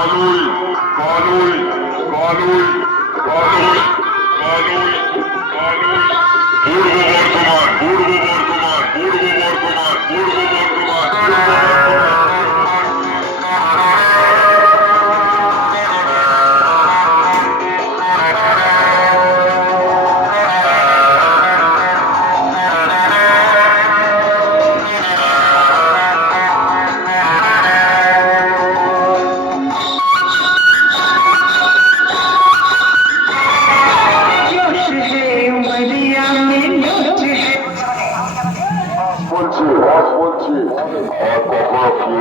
কালুই কালুই কালুই কালুই কালুই কালুই। পূর্ব বর্ধমান পূর্ব বর্ধমান পূর্ব বর্ধমান পূর্ব বলছি হক বলছি। আর কখনো কি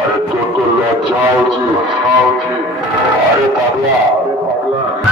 আরে তোর তো লজ্জা উচিত আরে পাগলা পাগলা।